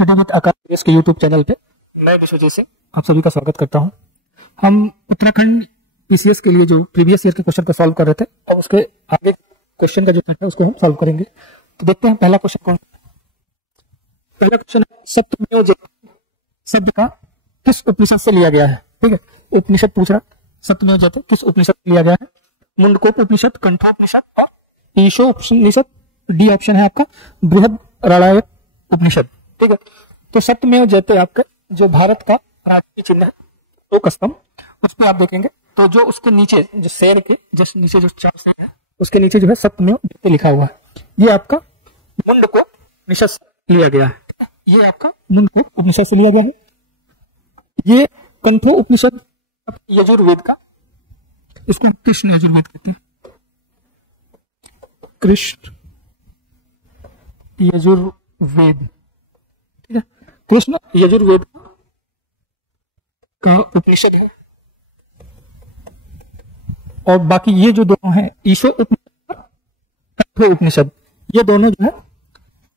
Study with आकाश के YouTube channel पे मैं विश्वजीत सिंह आप सभी का स्वागत करता हूं। हम उत्तराखंड पीसीएस के लिए जो प्रीवियस ईयर के क्वेश्चन को सॉल्व कर रहे थे, अब उसके आगे क्वेश्चन का जो है उसको हम सॉल्व करेंगे। तो देखते हैं पहला क्वेश्चन कौन। पहला क्वेश्चन है सत्यमेव जयते शब्द का किस उपनिषद से लिया गया है। ठीक है, उपनिषद पूछ रहा सत्यमेव जयते किस उपनिषद से लिया गया है। मुंडकोप उपनिषद, कंठोपनिषद और ईशो उपनिषद। डी ऑप्शन है आपका बृहदारण्यक उपनिषद। ठीक है, तो सत्यमेव जयते आपका जो भारत का राष्ट्रीय चिन्ह है वो कस्टम, उस पर आप देखेंगे तो जो उसके नीचे जो शेर के जस्ट नीचे जो चार शेर है उसके नीचे जो है सत्यमेव जयते लिखा हुआ है। ये आपका मुंडकोप उपनिषद से लिया गया है। ये आपका मुंडकोप उपनिषद से लिया गया है। ये कंठो उपनिषद यजुर्वेद का, इसको हम कृष्ण यजुर्वेद कहते हैं। कृष्ण यजुर्वेद, ठीक है, कृष्ण यजुर्वेद का उपनिषद है। और बाकी ये जो दोनों हैं ईशो उपनिषद और कंठो उपनिषद, ये दोनों जो है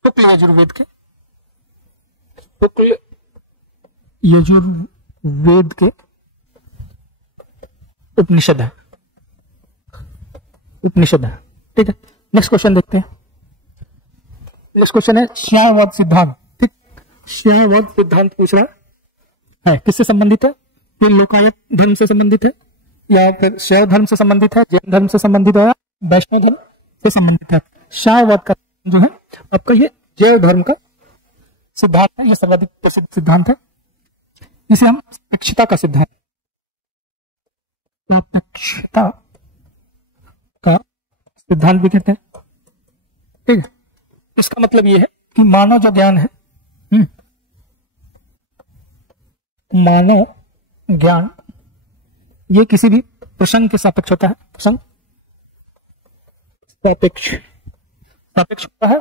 शुक्ल यजुर्वेद के, शुक्ल यजुर्वेद के उपनिषद है, उपनिषद है। ठीक है, नेक्स्ट क्वेश्चन देखते हैं। नेक्स्ट क्वेश्चन है श्यायवाद सिद्धांत। ठीक, श्यायवाद सिद्धांत पूछ रहा है किससे संबंधित है। ये लोकायत धर्म से संबंधित है या फिर शैव धर्म से संबंधित है, जैन धर्म से संबंधित है, वैष्णव धर्म से संबंधित है। श्यायवाद का जो है आपका ये जैव धर्म का सिद्धांत है, ये सर्वाधिक प्रसिद्ध सिद्धांत है। इसे हम सापेक्षता का सिद्धांत, सापेक्षता का सिद्धांत भी कहते हैं। ठीक है, इसका मतलब यह है कि मानव जो ज्ञान है, मानव ज्ञान ये किसी भी प्रसंग के सापेक्ष होता है। प्रसंग सापेक्ष, सापेक्ष होता है।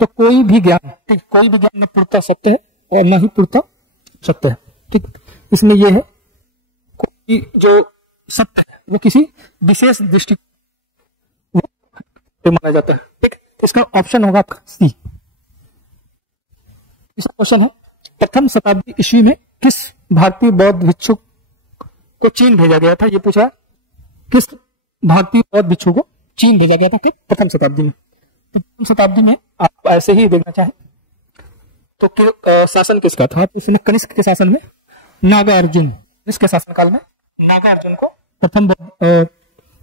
तो कोई भी ज्ञान, ठीक, कोई भी ज्ञान न पूर्णतः सत्य है और न ही पूर्णतः सत्य है। ठीक, इसमें यह है कोई जो सत्य है वो किसी विशेष दृष्टि वो माना जाता है। ठीक, इसका ऑप्शन होगा आपका सी। इसका क्वेश्चन है प्रथम शताब्दी ईस्वी में किस भारतीय बौद्ध भिक्षुक को चीन भेजा गया था। ये पूछा किस भारतीय बौद्ध भिक्षु को चीन भेजा गया था कि प्रथम शताब्दी में। प्रथम शताब्दी में आप ऐसे ही देखना चाहें तो शासन किसका था। तो इसने कनिष्क के शासन में नागार्जुन, इसके शासनकाल में नागार्जुन को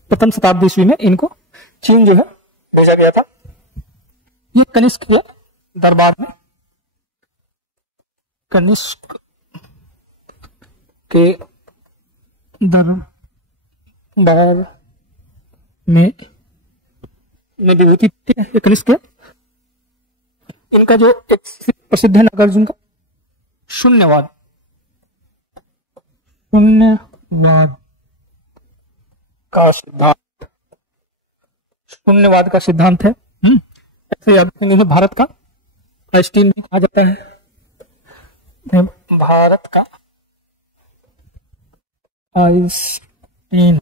प्रथम शताब्दी ईस्वी में इनको चीन जो है भेजा गया था। ये कनिष्क के दरबार में, कनिष्क के दरबार में विभूति, ठीक है, ये कनिष्क है। इनका जो एक प्रसिद्ध है नागार्जुन का शून्यवाद, शून्यवाद का सिद्धांत, शून्यवाद का सिद्धांत है। ऐसे याद रखेंगे, भारत का आइंस्टीन भी कहा जाता है। भारत का आइंस्टीन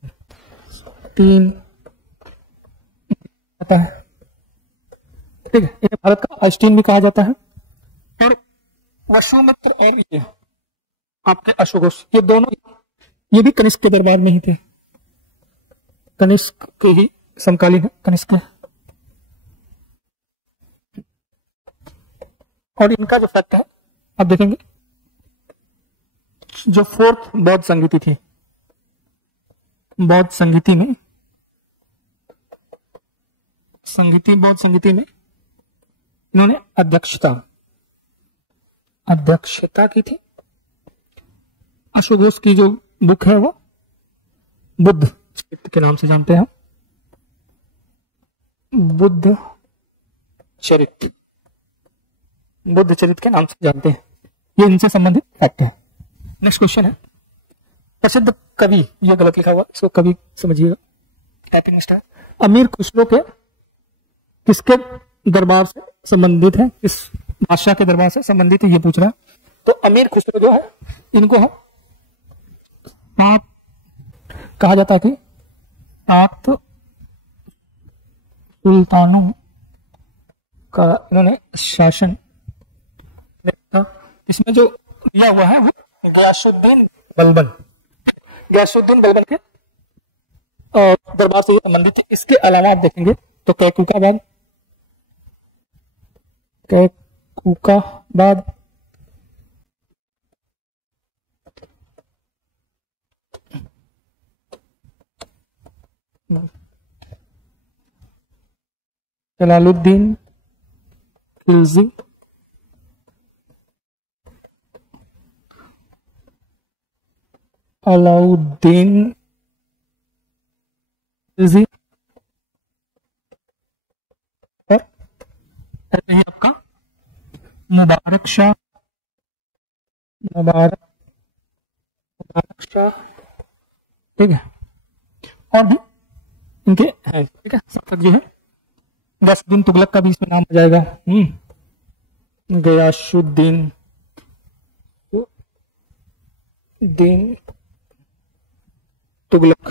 आता है। ठीक है, इन्हें भारत का आइंस्टीन भी कहा जाता है। और वसुमित्र और ये आपके अशोक, ये दोनों ये भी कनिष्क के दरबार में ही थे, कनिष्क के ही समकालीन है, कनिष्क। और इनका जो फैक्ट है आप देखेंगे, जो फोर्थ बौद्ध संगीति थी, बौद्ध संगीति में, बौद्ध संगीति में इन्होंने अध्यक्षता की थी। अशोघोष की जो बुक है वो बुद्ध चरित्र के नाम से जानते हैं, बुद्ध चरित्र, बुद्ध चरित्र के नाम से जानते हैं। ये इनसे संबंधित फैक्ट है। नेक्स्ट क्वेश्चन है प्रसिद्ध कवि, ये गलत लिखा हुआ, इसको कवि समझिएगा, टाइपिंग मिस्टेक। अमीर खुसरो के किसके दरबार से संबंधित है, किस बादशाह के दरबार से संबंधित है, ये पूछ रहा है। तो अमीर खुसरो जो है इनको है आप कहा जाता है कि सात सुल्तानों का इन्होंने शासन इसमें जो दिया हुआ है वो गयासुद्दीन बलबन, गयासुद्दीन बलबन के दरबार से ये संबंधित है। इसके अलावा आप देखेंगे तो कैकुकाबाद, कैकुकाबाद जलालुद्दीन खिलजी, अलाउद्दीन खिलजी और ऐसे ही आपका मुबारक शाह, मुबारक शाह, ठीक है। और भी इनके है, ठीक है, शासक जो है गयासुद्दीन तुगलक का भी इसमें नाम आ जाएगा। गयासुद्दीन तुगलक,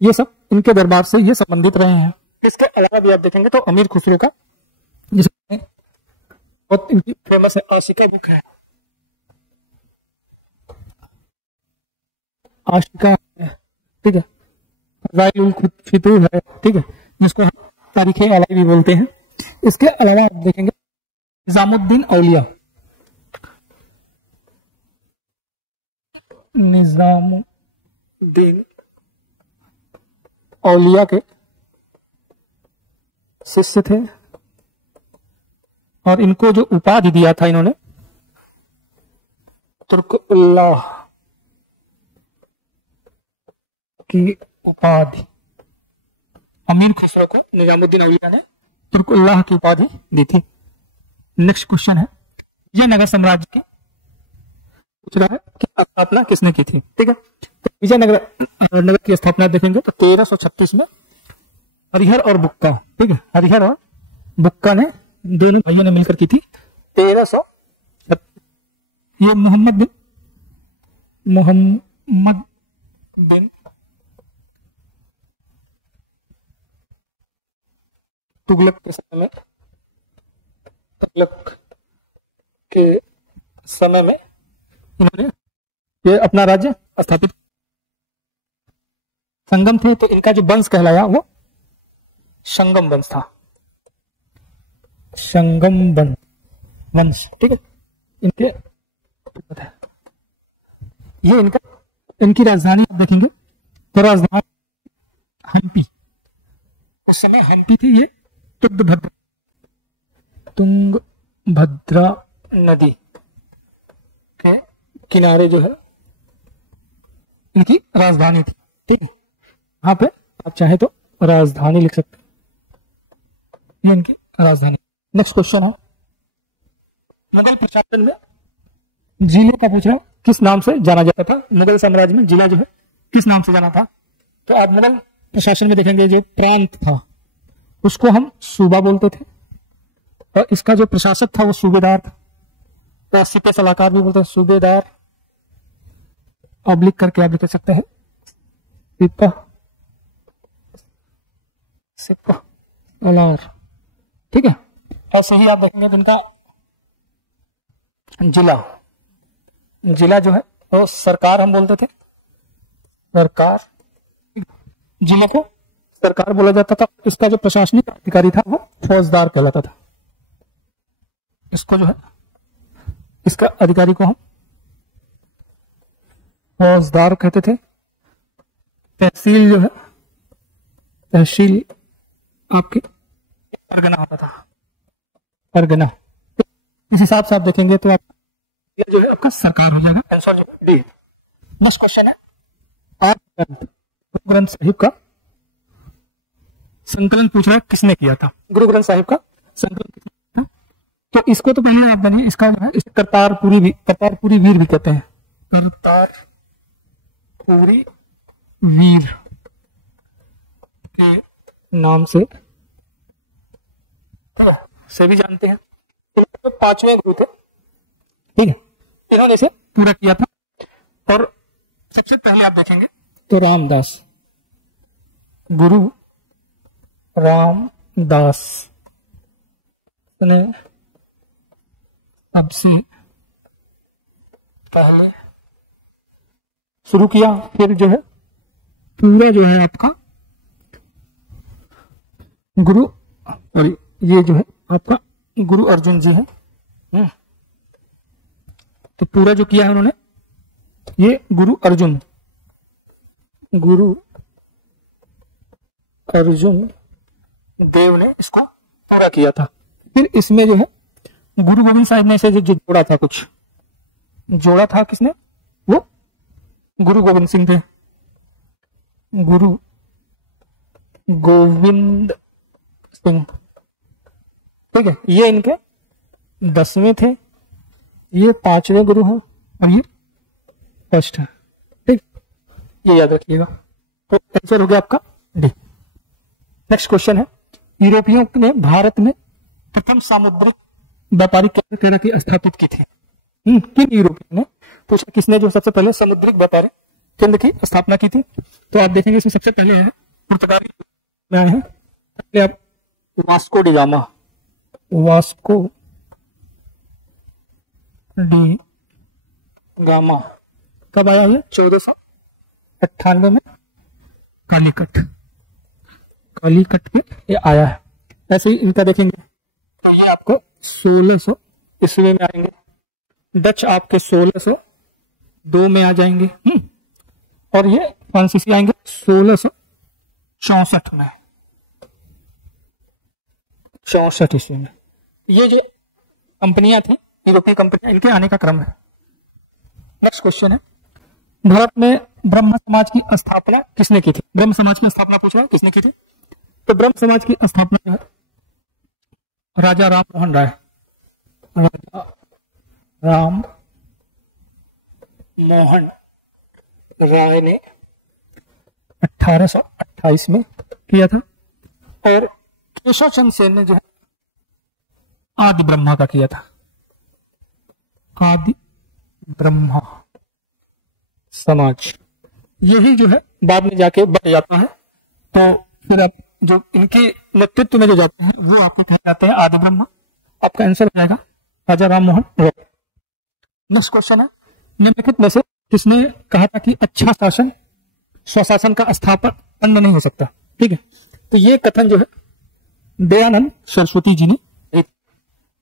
ये सब इनके दरबार से ये संबंधित रहे हैं। इसके अलावा भी आप देखेंगे तो अमीर खुसरो का जिसमें बहुत इनकी फेमस है आशिका बुक है, आशिका है, ठीक है, फ़ज़ाइलुल फितूह है, ठीक है, जिसको हम तारीख़े अलाई भी बोलते हैं। इसके अलावा आप देखेंगे निज़ामुद्दीन औलिया, निज़ामुद्दीन औलिया के शिष्य थे और इनको जो उपाधि दिया था इन्होंने तुर्कुल्लाह की उपाधि, अमीर खुसरो को निजामुद्दीन औलिया ने तुर्कुल्लाह की उपाधि दी थी। नेक्स्ट क्वेश्चन है विजयनगर साम्राज्य की पूछ रहा है कि स्थापना किसने की थी, ठीक है। तो विजयनगर की स्थापना देखेंगे तो 1336 में हरिहर और बुक्का, ठीक है, हरिहर और बुक्का ने दोनों भाइयों ने मिलकर की थी 1300। ये मोहम्मद बिन तुगलक के समय में इन्होंने ये अपना राज्य स्थापित। संगम थे तो इनका जो वंश कहलाया वो संगम वंश था, संगम वंश, ठीक है। इनके ये इनकी राजधानी आप देखेंगे तो राजधानी हम्पी, उस समय हम्पी थी ये तुंगभद्रा नदी के किनारे जो है इनकी राजधानी थी, ठीक है। यहाँ पे आप चाहे तो राजधानी लिख सकते हैं, ये इनकी राजधानी। नेक्स्ट क्वेश्चन है मुगल प्रशासन में जिले का पूछ रहा है किस नाम से जाना जाता था। मुगल साम्राज्य में जिला जो है किस नाम से जाना था। तो आप मुगल प्रशासन में देखेंगे जो प्रांत था उसको हम सूबा बोलते थे और इसका जो प्रशासक था वो सूबेदार था, तो सिपह सलाहकार भी बोलते हैं, सूबेदार ऑब्लिक करके आप लिख सकते हैं सिपहलार, ठीक है। ऐसे ही आप देखेंगे तो इनका जिला जो है वो सरकार हम बोलते थे, सरकार, जिले को सरकार बोला जाता था। इसका जो प्रशासनिक अधिकारी था वो फौजदार कहलाता था। इसको जो है इसका अधिकारी को हम फौजदार कहते थे। तहसील जो है तहसील आपके परगना होता था, परगना। इस हिसाब से आप देखेंगे तो आप ये जो है आपका सरकार हो जाएगा। आंसर जो डी। नेक्स्ट क्वेश्चन है आप गुरु ग्रंथ साहिब का संकलन पूछ रहा है किसने किया था। गुरु ग्रंथ साहिब का संकलन किसने किया था। तो इसको तो पहले आप जानिए, इसका जो है इसे करतारपुरी वीर भी कहते हैं, करतारपुरी वीर के नाम से भी जानते हैं। तो 5वें गुरु थे, ठीक है, इन्होंने इसे पूरा किया था। और सबसे पहले आप देखेंगे तो रामदास, गुरु रामदास ने सबसे पहले शुरू किया। फिर जो है पूरा जो है आपका गुरु, और ये जो है आपका गुरु अर्जुन जी है। तो पूरा जो किया है उन्होंने, ये गुरु अर्जुन देव ने इसको पूरा किया था। फिर इसमें जो है गुरु गोविंद साहिब ने इसे जो जोड़ा था, कुछ जोड़ा था किसने, वो गुरु गोविंद सिंह थे। गुरु गोविंद सिंह, ठीक है। ये इनके 10वें थे, ये 5वें गुरु हैं और ये फर्स्ट है, ठीक। ये याद रखिएगा। तो आंसर हो गया आपका डी। नेक्स्ट क्वेश्चन है, यूरोपियों ने भारत में प्रथम सामुद्रिक व्यापारिक केंद्र कह के स्थापित की थी। किन यूरोपियों ने, पूछा किसने जो सबसे पहले समुद्रिक व्यापारिक केंद्र की स्थापना की थी। तो आप देखेंगे इसमें सबसे पहले है पुर्तगाली में आए हैं। पहले आप Vasco D gamma, Vasco D gamma कब आया है, 1498 में कालीकट पे ये आया है। ऐसे ही इनका देखेंगे तो ये आपको 1600 ईस्वी में आएंगे। डच आपके 1602 में आ जाएंगे। और ये फ्रांसीसी आएंगे 1664 में, 64 ईस्वी में। ये जो कंपनियां थी, यूरोपीय कंपनियां, इनके आने का क्रम है। नेक्स्ट क्वेश्चन है, भारत में ब्रह्म समाज की स्थापना किसने की थी। ब्रह्म समाज की स्थापना पूछ रहा है किसने की थी। तो ब्रह्म समाज की स्थापना जो है राजा राम मोहन राय, राजा राम मोहन राय ने 1828 में किया था। और केशव चंद्र सेन ने जो है आदि ब्रह्मा का किया था, आदि ब्रह्मा समाज। यही जो है बाद में जाके बढ़ जाता है। तो फिर आप जो इनके नेतृत्व में जो जाते हैं वो आपको कहे जाते हैं आदि ब्रह्मा। आपका आंसर हो जाएगा राजा राम मोहन राय। नेक्स्ट क्वेश्चन है, निम्नलिखित में से किसने कहा था कि अच्छा शासन स्वशासन का स्थापन नहीं हो सकता। ठीक है, तो ये कथन जो है दयानंद सरस्वती जी ने,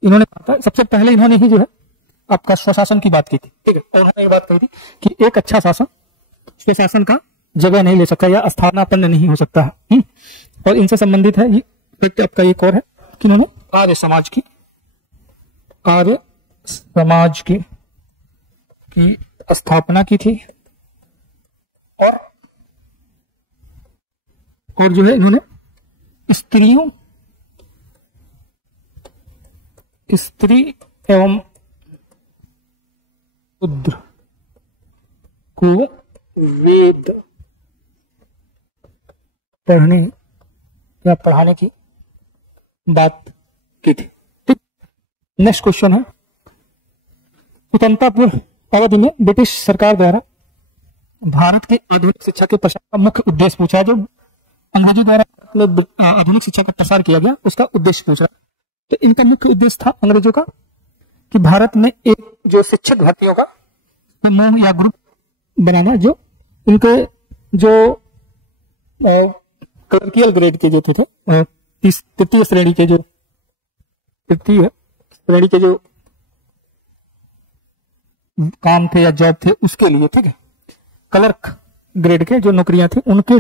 इन्होंने कहा था। सबसे पहले इन्होंने ही जो है आपका स्वशासन की बात की थी। ठीक है, और उन्होंने ये बात कही थी कि एक अच्छा शासन स्वशासन का जगह नहीं ले सकता या स्थानापन्न नहीं हो सकता है। और इनसे संबंधित है ये आपका एक और है कि इन्होंने आर्य समाज की स्थापना की थी। और जो है इन्होंने स्त्री एवं शूद्र को वेद पढ़ने या पढ़ाने की बात की थी। ठीक, नेक्स्ट क्वेश्चन है, स्वतंत्रता पूर्व अवधि में ब्रिटिश सरकार द्वारा भारत के आधुनिक शिक्षा के प्रसार का मुख्य उद्देश्य पूछा है। जो अंग्रेजों द्वारा आधुनिक शिक्षा का प्रसार किया गया उसका उद्देश्य पूछा। तो इनका मुख्य उद्देश्य था अंग्रेजों का कि भारत में एक जो शिक्षित भारतीयों का समूह या ग्रुप बनाना, जो इनके जो क्लर्कियल ग्रेड के जो थे तृतीय श्रेणी के जो काम थे या जॉब थे उसके लिए, ठीक है, क्लर्क ग्रेड के जो नौकरियां थी उनके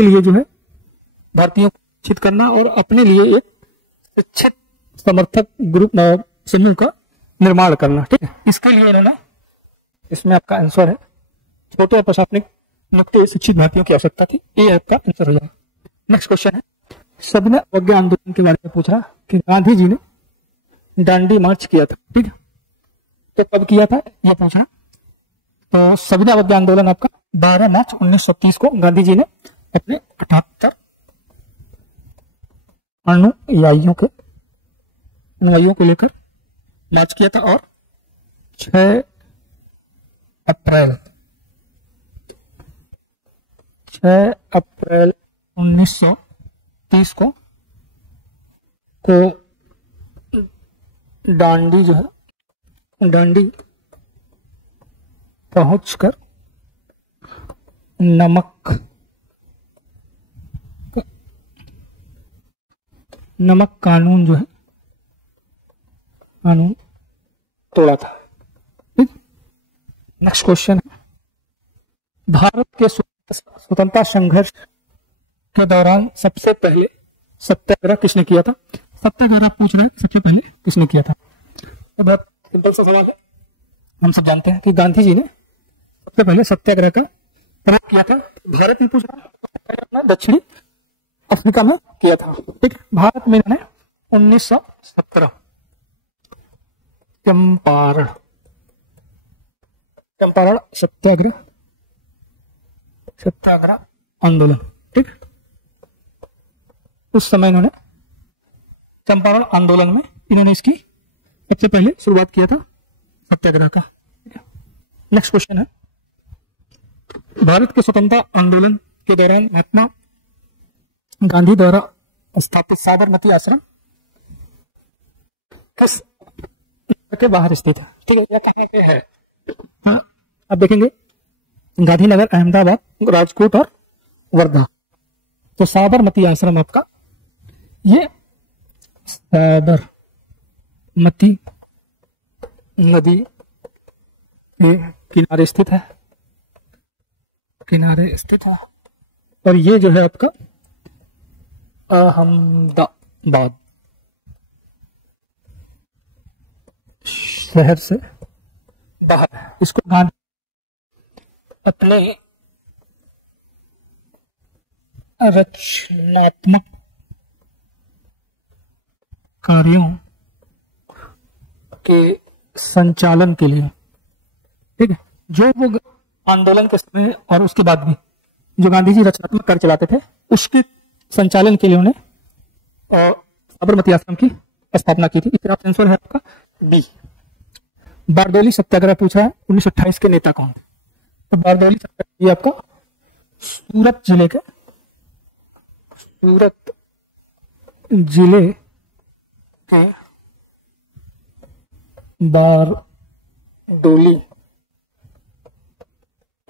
लिए जो है भारतीयों को शिक्षित करना और अपने लिए एक शिक्षित समर्थक ग्रुप समूह का निर्माण करना। ठीक है, इसके लिए इन्होंने, इसमें आपका आंसर है छोटे और प्रशासनिक नुक्ते शिक्षित भारतीयों की आवश्यकता थी। ये आपका आंसर हो जाएगा। नेक्स्ट क्वेश्चन है, सविनय अवज्ञा आंदोलन के बारे में पूछ रहा कि गांधी जी ने दांडी मार्च किया था। ठीक है, तो कब किया था यह पूछा। तो सविनय अवज्ञा आंदोलन आपका 12 मार्च 1930 को गांधी जी ने अपने 78 अनुयायियों को लेकर मार्च किया था। और 6 अप्रैल 1930 को को डांडी जो है, डांडी पहुंचकर नमक कानून जो है, कानून तोड़ा था। ठीक। नेक्स्ट क्वेश्चन है, भारत के स्वतंत्रता संघर्ष के दौरान सबसे पहले सत्याग्रह किसने किया था? सत्याग्रह पूछ रहा है सबसे पहले किसने किया था? तो बहुत सिंपल सा सवाल है, हम सब जानते हैं कि गांधी जी ने सबसे पहले सत्याग्रह का प्रयोग किया था। भारत में पूछ रहा है, दक्षिणी अफ्रीका में किया था। ठीक, भारत में इन्होंने 1917 चंपारण सत्याग्रह आंदोलन। ठीक, उस समय इन्होंने चंपारण आंदोलन में इन्होंने इसकी सबसे पहले शुरुआत किया था सत्याग्रह का। नेक्स्ट क्वेश्चन है, भारत के स्वतंत्रता आंदोलन के दौरान महात्मा गांधी द्वारा स्थापित साबरमती आश्रम किस के बाहर स्थित है? ठीक है, यह कहाँ पे है? हाँ, आप देखेंगे गांधीनगर, अहमदाबाद, राजकोट और वर्धा। तो साबरमती आश्रम आपका ये साबरमती नदी के किनारे स्थित है, और ये जो है आपका अहमदाबाद शहर से बाहर है। इसको गांधी अपने रचनात्मक कार्यों के संचालन के लिए, ठीक है, जो वो आंदोलन के समय और उसके बाद भी जो गांधी जी रचनात्मक कार्य चलाते थे, उसके संचालन के लिए उन्हें साबरमती आश्रम की स्थापना की थी। इसका आंसर है आपका बी। बारडोली सत्याग्रह पूछा है, 1928 के नेता कौन थे? तो बारडोली सत्याग्रह आपका सूरत जिले के बारडोली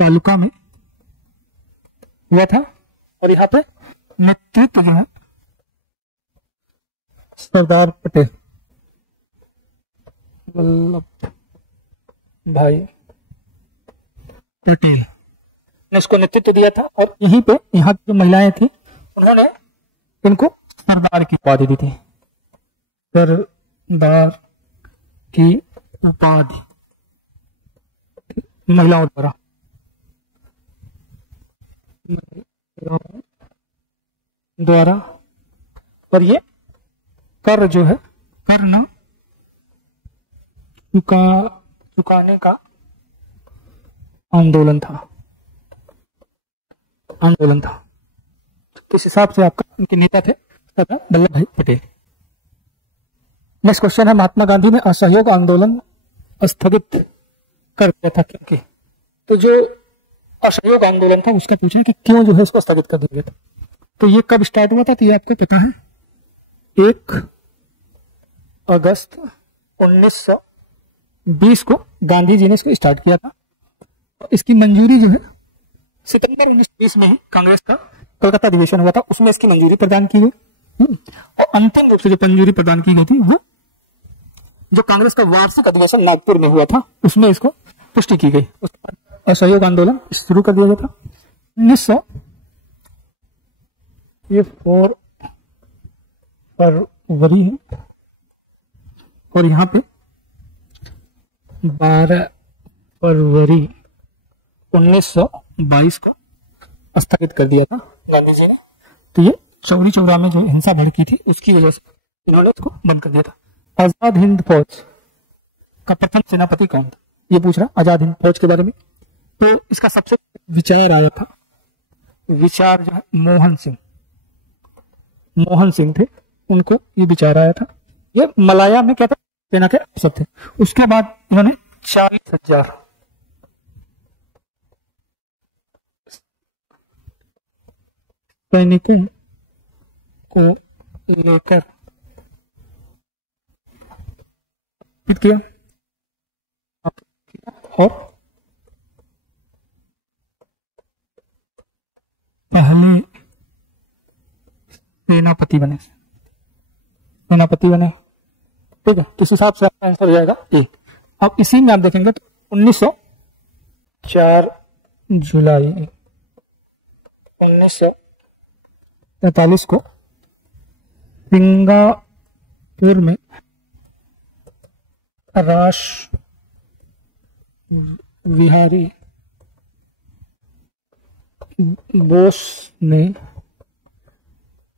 तालुका में हुआ था, और यहाँ पे नेतृत्व जो है सरदार पटेल, वल्लभ भाई पटेल ने इसको नेतृत्व दिया था। और यहीं पे यहाँ की जो महिलाएं थी उन्होंने इनको सरदार की उपाधि दी थी, सरदार की उपाधि महिलाओं द्वारा। और ये कर जो है, कर न चुकाने का आंदोलन था। इस हिसाब से आपका उनके नेता थे सरदार वल्लभ भाई पटेल। नेक्स्ट क्वेश्चन है, महात्मा गांधी ने असहयोग आंदोलन स्थगित कर दिया था क्योंकि? तो जो असहयोग आंदोलन था उसका पूछा है कि क्यों जो है इसको स्थगित कर दिया था। तो ये कब स्टार्ट हुआ था? तो ये आपको पता है, 1 अगस्त 1920 को गांधी जी ने इसको स्टार्ट किया था। इसकी मंजूरी जो है सितंबर 1920 में ही कांग्रेस का कलकत्ता अधिवेशन हुआ था, उसमें इसकी मंजूरी प्रदान की गई। और अंतिम रूप से जो मंजूरी प्रदान की गई थी वो जो कांग्रेस का वार्षिक अधिवेशन नागपुर में हुआ था, उसमें इसको पुष्टि की गई। उसके बाद असहयोग आंदोलन शुरू कर दिया गया था। 4 फरवरी है, और यहाँ पे 12 फरवरी 1922 का स्थगित कर दिया था गांधी जी ने। तो ये चौरी चौरा में जो हिंसा भड़की थी उसकी वजह से इन्होंने इसको बंद कर दिया था। आजाद हिंद फौज का प्रथम सेनापति कौन था? ये पूछ रहा आजाद हिंद फौज के बारे में। तो इसका सबसे विचार आया था, विचार जो है मोहन सिंह थे, उनको ये विचार आया था। ये मलाया में क्या था, सेना के अफसर थे। उसके बाद इन्होंने 40,000 सैनिकों को लेकर स्थापित किया और पहले सेनापति बने। ठीक है, तो इस हिसाब से आपका आंसर हो जाएगा ए। अब इसी में आप देखेंगे तो 1904 जुलाई 1943 को सिंगापुर में रास बिहारी बोस ने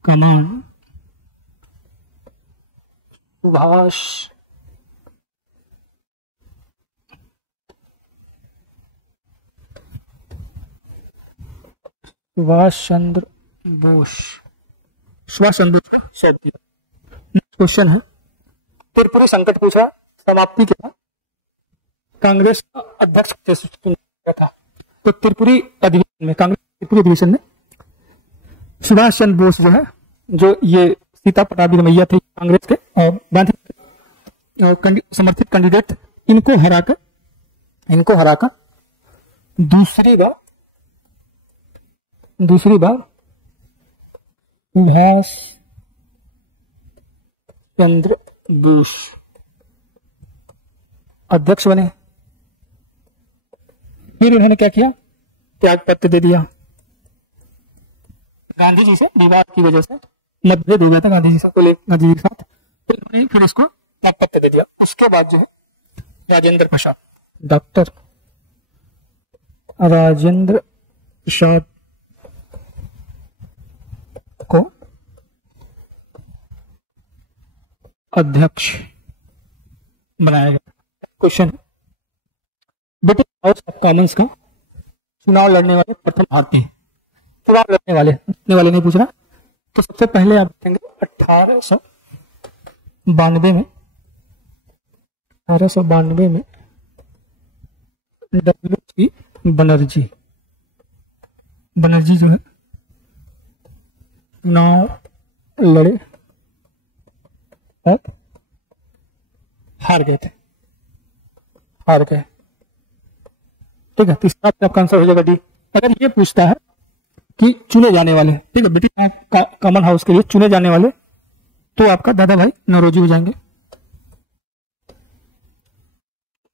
कमान सुभाष चंद्र बोस को सौंप दिया। नेक्स्ट क्वेश्चन है, त्रिपुरी संकट पूछा, समाप्ति के बाद कांग्रेस का अध्यक्ष कैसे चुना गया था? तो त्रिपुरी अधिवेशन में, कांग्रेस त्रिपुरी अधिवेशन में सुभाष चंद्र बोस जो है, जो ये सीता पटाभी रमैया थे कांग्रेस के और गांधी समर्थित कैंडिडेट, इनको हराकर दूसरी बार सुभाष चंद्र बोस अध्यक्ष बने। फिर उन्होंने क्या किया? त्याग पत्र दे दिया। गांधी जी से विवाद की वजह से मतभेद हो गया था गांधी जी के साथ, तो उन्होंने फिर उसको त्याग पत्र दे दिया। उसके बाद जो है राजेंद्र प्रसाद, डॉक्टर राजेंद्र प्रसाद को अध्यक्ष बनाया गया। Question, British house of Commons का चुनाव लड़ने वाले प्रथम भारतीय, चुनाव लड़ने वाले नहीं पूछ रहा। तो सबसे पहले आप देखेंगे 1892 में डब्ल्यू बनर्जी जो है चुनाव लड़े और हार गए। ठीक है, तीसरा आपका आंसर हो जाएगा डी। अगर ये पूछता है कि चुने जाने वाले, ठीक है, ब्रिटिश कॉमन हाउस के लिए चुने जाने वाले, तो आपका दादा भाई नौरोजी हो जाएंगे।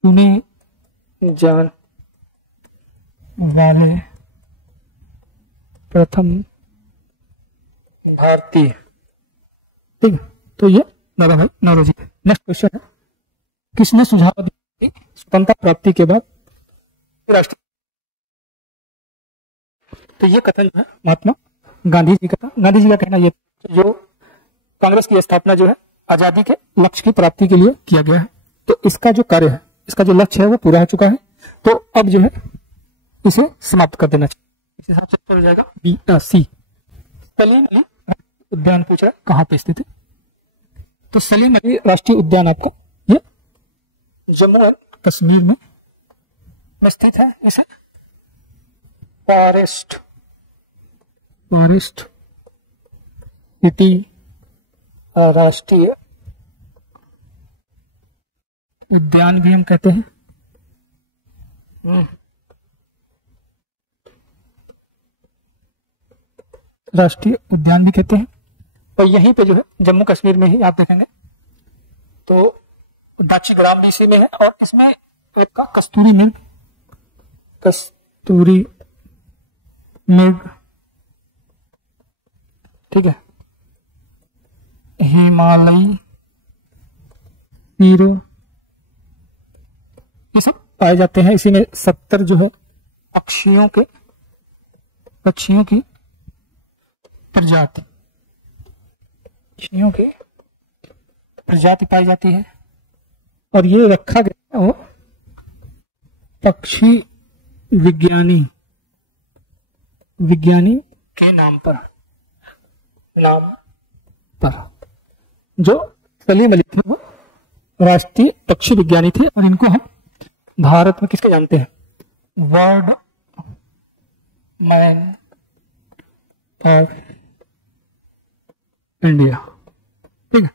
चुने जाने वाले प्रथम भारतीय, ठीक है, तो ये दादा भाई नौरोजी। नेक्स्ट क्वेश्चन है, किसने सुझाव दिया कि स्वतंत्रता प्राप्ति के बाद राष्ट्र, तो ये कथन जो है महात्मा गांधी जी का था। गांधी जी का कहना ये, जो कांग्रेस की स्थापना जो है आजादी के लक्ष्य की प्राप्ति के लिए किया गया है, तो इसका जो कार्य है, इसका जो लक्ष्य है वो पूरा हो चुका है, तो अब जो है इसे समाप्त कर देना चाहिए। इस हिसाब से हो जाएगा बी सी। सलीम अली उद्यान पूछा कहाँ पे स्थित है? तो सलीम अली राष्ट्रीय उद्यान आपका ये जम्मू एंड कश्मीर में स्थित है। इसे फॉरेस्ट सिटी राष्ट्रीय उद्यान भी हम कहते हैं। राष्ट्रीय उद्यान भी कहते हैं। और यहीं पे जो है जम्मू कश्मीर में ही आप देखेंगे तो दाची ग्राम भी इसी में है, और इसमें एक का कस्तूरी मृग, ठीक है, हिमालयी हीरो, ये सब पाए जाते हैं। इसी में 70 जो है पक्षियों की प्रजाति पाई जाती है। और ये रखा गया वो पक्षी विज्ञानी के नाम पर जो सलीम अली थे वो राष्ट्रीय पक्षी विज्ञानी थे, और इनको हम भारत में किसके जानते हैं? वर्ल्ड मैन ऑफ इंडिया, ठीक है।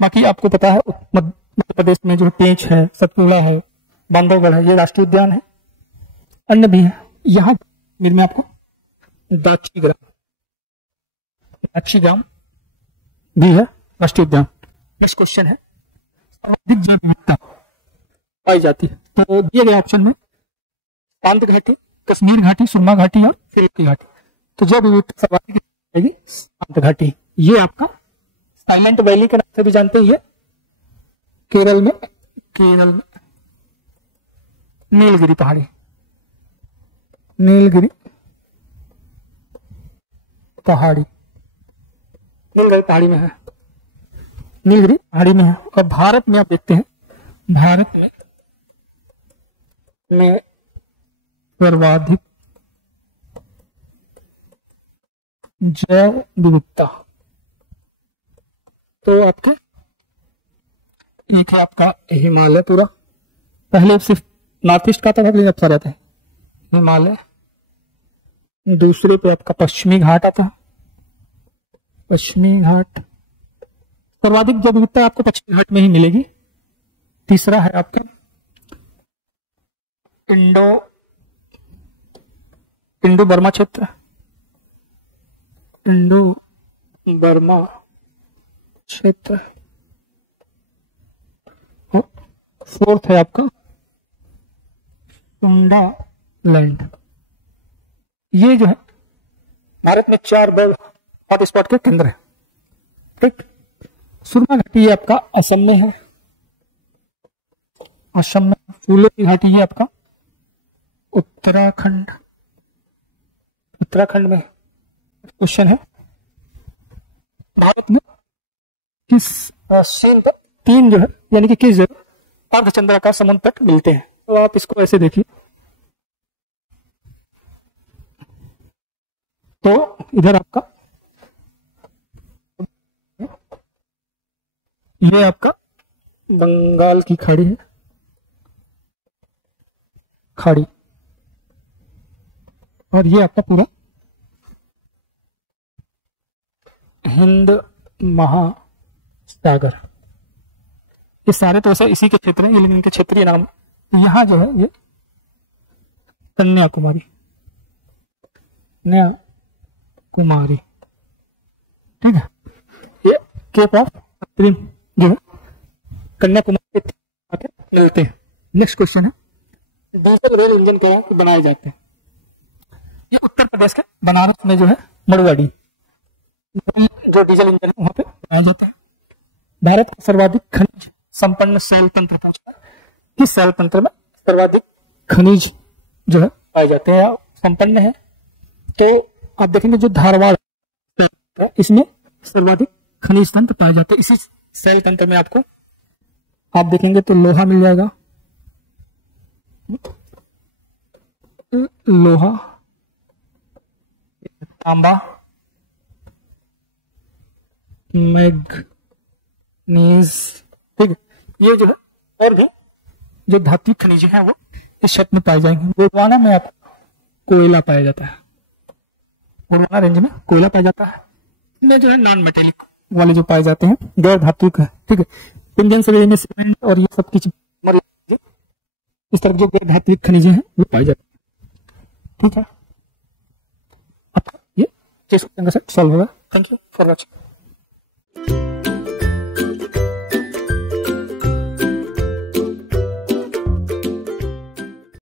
बाकी आपको पता है मध्य प्रदेश में जो पेंच है, सतपुड़ा है, बांधवगढ़ है, ये राष्ट्रीय उद्यान है। अन्य भी है। यहाँ में आपको दाची ग्राम भी है राष्ट्रीय उद्यान। नेक्स्ट क्वेश्चन है, सर्वाधिक जैव विविधता पाई जाती है। तो दिए गए ऑप्शन में शांत घाटी, कश्मीर घाटी, सुरमा घाटी और सिलेटी घाटी। तो जैव विविधता सर्वाधिक जाएगी शांत घाटी। ये आपका साइलेंट वैली के नाम से भी जानते हैं। केरल में नीलगिरी पहाड़ी नीलगिरी पहाड़ी में है। नीलगिरी पहाड़ी में है। और भारत में आप देखते हैं, भारत में सर्वाधिक जैव विविधता तो आपके एक है आपका हिमालय पूरा, पहले सिर्फ नॉर्थ ईस्ट का था, लेकिन अब सारे आते हैं हिमालय। दूसरे पे आपका पश्चिमी घाट आता है, पश्चिमी घाट। सर्वाधिक जैव विविधता आपको पश्चिमी घाट में ही मिलेगी। तीसरा है आपका इंडो बर्मा क्षेत्र, इंडो बर्मा क्षेत्र। फोर्थ है आपका सुंडा लैंड। ये जो है भारत में 4 बर्ड हॉट स्पॉट के केंद्र है। ठीक। सुरमा घाटी ये आपका असम में है, असम में। फूलों की घाटी ये आपका उत्तराखंड में। क्वेश्चन है, भारत में किस सीन पर 3 जो है यानी कि किस जगह अर्धचंद्राकार समुद्र तट मिलते हैं। तो आप इसको ऐसे देखिए, तो इधर आपका ये आपका बंगाल की खाड़ी है, और ये आपका पूरा हिंद महासागर। ये सारे तो ऐसा इसी के क्षेत्र हैं, लेकिन इनके क्षेत्रीय नाम। यहाँ जो है ये कन्याकुमारी, ठीक है। ये केप ऑफ ग्रीन जो है कन्याकुमारी के मिलते हैं। नेक्स्ट क्वेश्चन है, डीजल रेल इंजन कहाँ बनाए जाते हैं। ये उत्तर प्रदेश के बनारस में जो है मड़ुवाड़ी जो डीजल इंजन वहां पे बनाया जाता है। भारत का सर्वाधिक खनिज संपन्न शैल तंत्र पूछा है, किस शैल तंत्र में सर्वाधिक खनिज जो है पाए जाते हैं या संपन्न है। तो आप देखेंगे जो धारवाड़ है, इसमें सर्वाधिक खनिज तंत्र पाए जाते हैं। इसी शैल तंत्र में आपको आप देखेंगे तो लोहा मिल जाएगा, लोहा, तांबा, मैग्नीज। ठीक है। ये जो है और भी जो धातु खनिज है वो इस क्षेत्र में पाए जाएंगे। गोंडवाना में आपको कोयला पाया जाता है, गोंडवाना रेंज में कोयला पाया जाता है। इनमें जो है नॉन मेटेलिक वाले जो पाए जाते हैं, गैर धातुक है। ठीक है। इंडियन से में सीमेंट और ये सब की इस तरह जो गैर धातुक खनिजे हैं वो पाए जाते हैं। ठीक है। अब ये 6 क्वेश्चन का सेट सॉल्व होगा। Thank you for watching.